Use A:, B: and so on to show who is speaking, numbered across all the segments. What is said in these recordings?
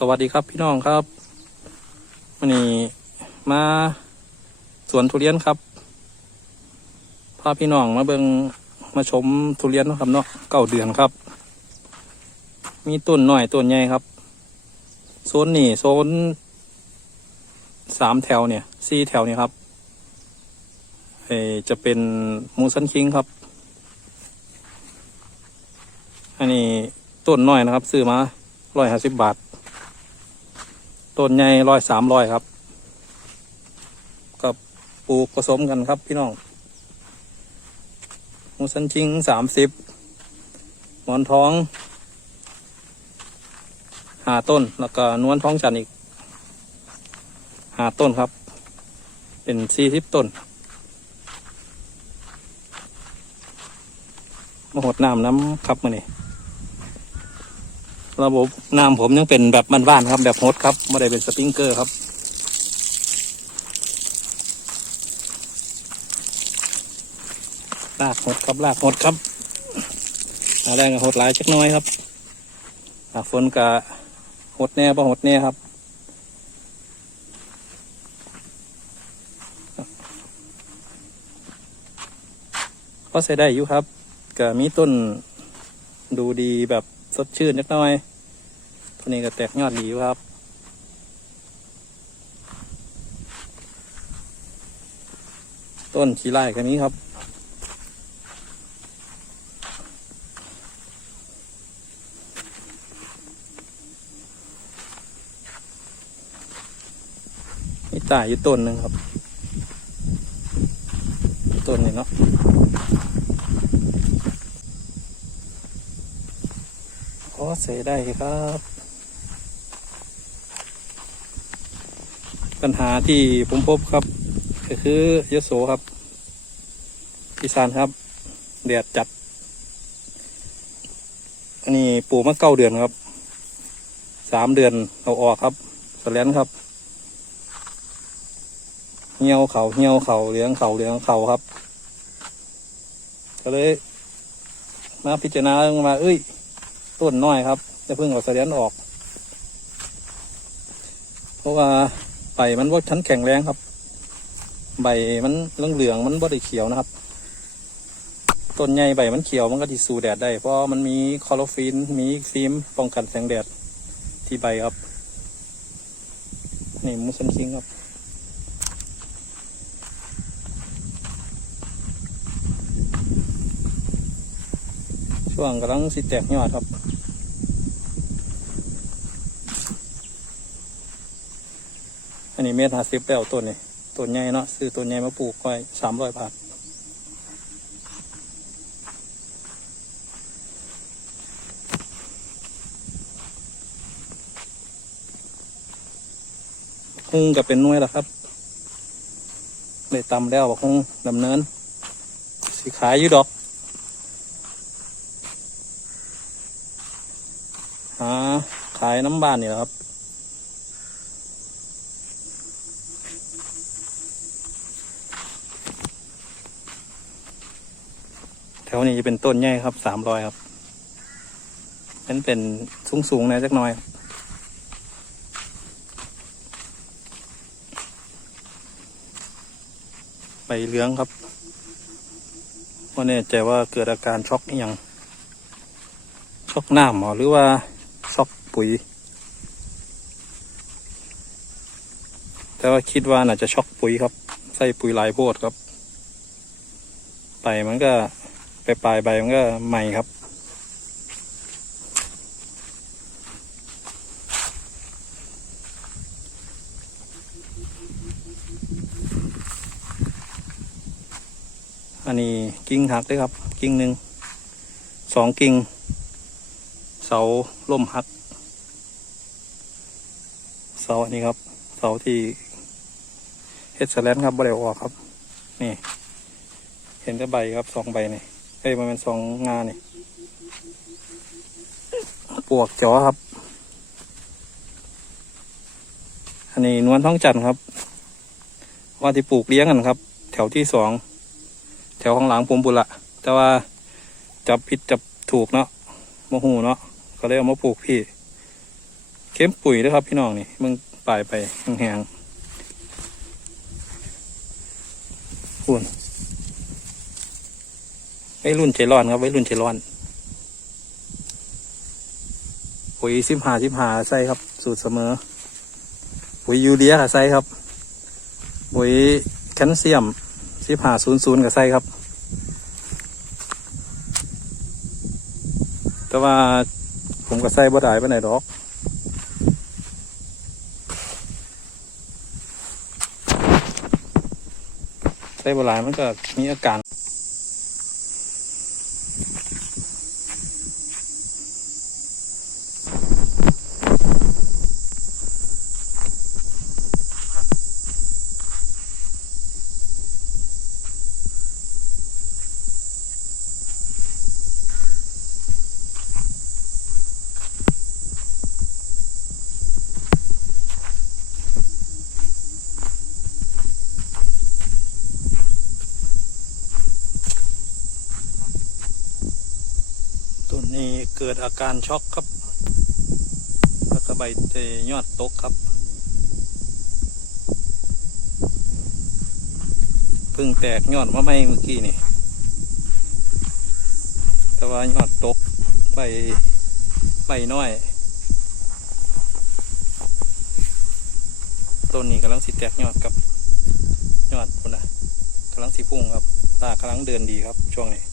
A: สวัสดีครับพี่น้องครับวันนี้มาสวนทุเรียนครับพาพี่น้องมาเบิงมาชมทุเรียนนะครับเนาะเก้าเดือนครับ มีต้นหน่อยต้นใหญ่ครับโซนนี่โซนสามแถวเนี่ยสี่แถวเนี่ยครับเอจะเป็นมูสันคิงครับ อันนี้ต้นหน้อยนะครับ ซื้อมาร้อยห้าสิบบาท ต้นใหญ่ร้อยสามร้อยครับ กับปลูกผสมกันครับพี่น้องมูสันชิงสามสิบหมอนท้องหาต้นแล้วก็นวลท้องจันทร์อีกหาต้นครับ เป็นสี่สิบต้นมาหดน้ำน้ำครับมาเนี่ ระบบน้ำผมยังเป็นแบบบ้านๆครับ แบบโฮสครับไม่ได้เป็นสปริงเกอร์ครับลากโฮสครับลากโฮสครับอาแรงกับโฮสหลายชักน้อยครับอาฝนกับโฮสแน่ปะโฮสแน่ครับ ก็ใช้ได้อยู่ครับก็มีต้นดูดีแบบ สดชื่นนิดหน่อย ตัวนี้ก็แตกยอดดีครับ ต้นขี้ไร่กันนี้ครับ มีตายอยู่ต้นหนึ่งครับ ต้นนี้เนาะ ขอเสียได้ครับ ปัญหาที่ผมพบครับ ก็คือยโสครับอีสานครับแดดจัด อันนี้ปลูกมาเก้าเดือนครับ สามเดือนเอาออกครับสแลนครับเหี่ยวเขาเหี่ยวเขาเลี้ยงเขาเลี้ยงเขาครับ ก็เลยมาพิจารณามาเอ้ย ต้นน้อยครับจะเพิ่งเอาเสลียนออก เพราะว่าใบมันว่าชั้นแข็งแรงครับ ใบมันเหลืองๆมันบ่ได้เขียวนะครับ ต้นใหญ่ใบมันเขียวมันก็ที่สูแดดได้ เพราะมันมีคลอโรฟิลมีฟิล์มป้องกันแสงแดดที่ใบครับ นี่มูสันคิงครับ ช่วงกำลังสิแตกยอดครับอันนี้เมตรห้าสิบแล้วต้นนี่ต้นใหญ่เนาะซื้อต้นใหญ่มาปลูกไว้สามร้อยบาทคงก็เป็นน่วยแล้วครับเลยตำแล้วบอกคงดำเนิน สีขายอยู่ดอก หาขายน้ำบ้านนี่แหละครับ แถวนี้จะเป็นต้นใหญ่ครับสามรอยครับเป็นเป็นสูงสูงๆนะจักหน่อยใบเหลืองครับว่าแน่ใจว่าเกิดอาการช็อกอย่างช็อกน้ำหรอหรือว่า ปุ๋ย แต่ว่าคิดว่าน่าจะช็อกปุ๋ยครับ ใส่ปุ๋ยลายโพดครับไปมันก็ไปปลายใบมันก็ใหม่ครับ อันนี้กิ่งหักเลยครับ กิ่งหนึ่งสองกิ่งเสาล่มหัก เสาอันนี้ครับ เสาที่เฮดสแลนครับบริวออกครับ นี่ เห็นแต่ใบครับสองใบนี่เอ้ยมันเป็นสองงานนี่ปวกจอครับ อันนี้นวลท้องจันทร์ครับ ว่าที่ปลูกเลี้ยงกันครับ แถวที่สอง แถวข้างหลังผมบุญละแต่ว่าจับผิดจับถูกเนาะโมหูเนาะก็เลยเอามาปลูกพี่ เข้มปุ๋ยด้วยครับพี่น้องนี่มึงปลายไปแห้งๆคุณไว้รุ่นใจร้อนครับไว้รุ่นใจร้อนปุ๋ยสิบหาสิบหาใส่ครับ สูตรเสมอ ปุ๋ยยูเรียใส่ครับ ปุ๋ยแคลเซียมสิบหาศูนย์ศูนย์กับใส่ครับ แต่ว่าผมก็ใส่บ่ได้ไปไหนดอก ใส่บ่หลายมันก็มีอาการ อาการช็อกครับแล้วก็ใบเตยอดตกครับเพิ่งแตกยอดมาไม่เมื่อกี้นี่แต่ว่ายอดตกใบใบน้อยต้นนี้กำลังสิแตกยอดกับยอดพุ่นนะกำลังสิพุ่งครับตากำลังเดินดีครับช่วงนี้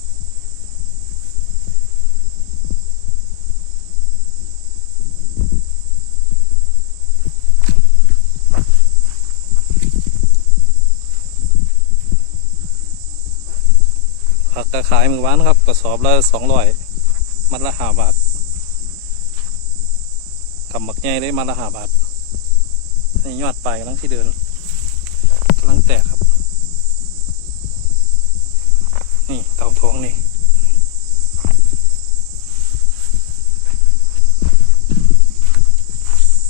A: ผักกระขายมือวานครับกระสอบละสองร้อยมัดละห้าบาทกำบักใหญ่ได้มัดละห้าบาทในยอดไปกำลังที่เดินกำลังแตกครับ นี่เต่าทองนี่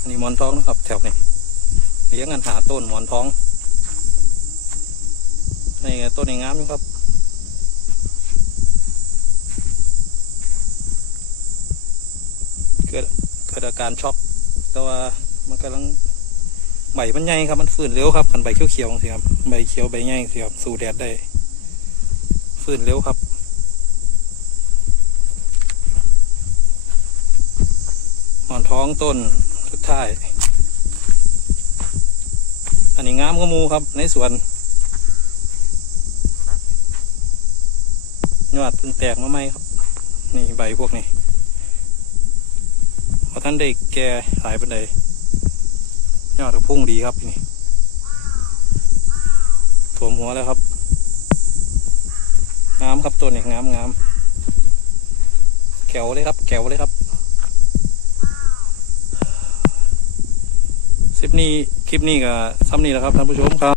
A: นนี้หมอนทองนะครับ แถวนี้เลี้ยงกันหาต้นหมอนทองนี่ต้นนี้งามอยู่ครับ กิดเกิดอาการช็อกแต่ว่ามันกำลังใบมันใหญ่ครับมันฟื้นเร็วครับขันใบเขียวๆสิครับใบเขียวใบใหญ่สิครับสู่แดดได้ฟื้นเร็วครับหมอนท้องต้นสุดท้าย อันนี้งามก็มูครับ ในสวนยอดเพิ่งแตกมาไหมครับ นี่ใบพวกนี้ ราะท่านได้แก่หลายปันใดยอดกระพุ่งดีครับนี่ถ่วมหัวแล้วครับ งามครับตัวนี้งามงามแกวเลยครับแกวเลยครับคลิปนี้คลิปนี้ก็ซ้ำนี้แหละครับท่านผู้ชมครับ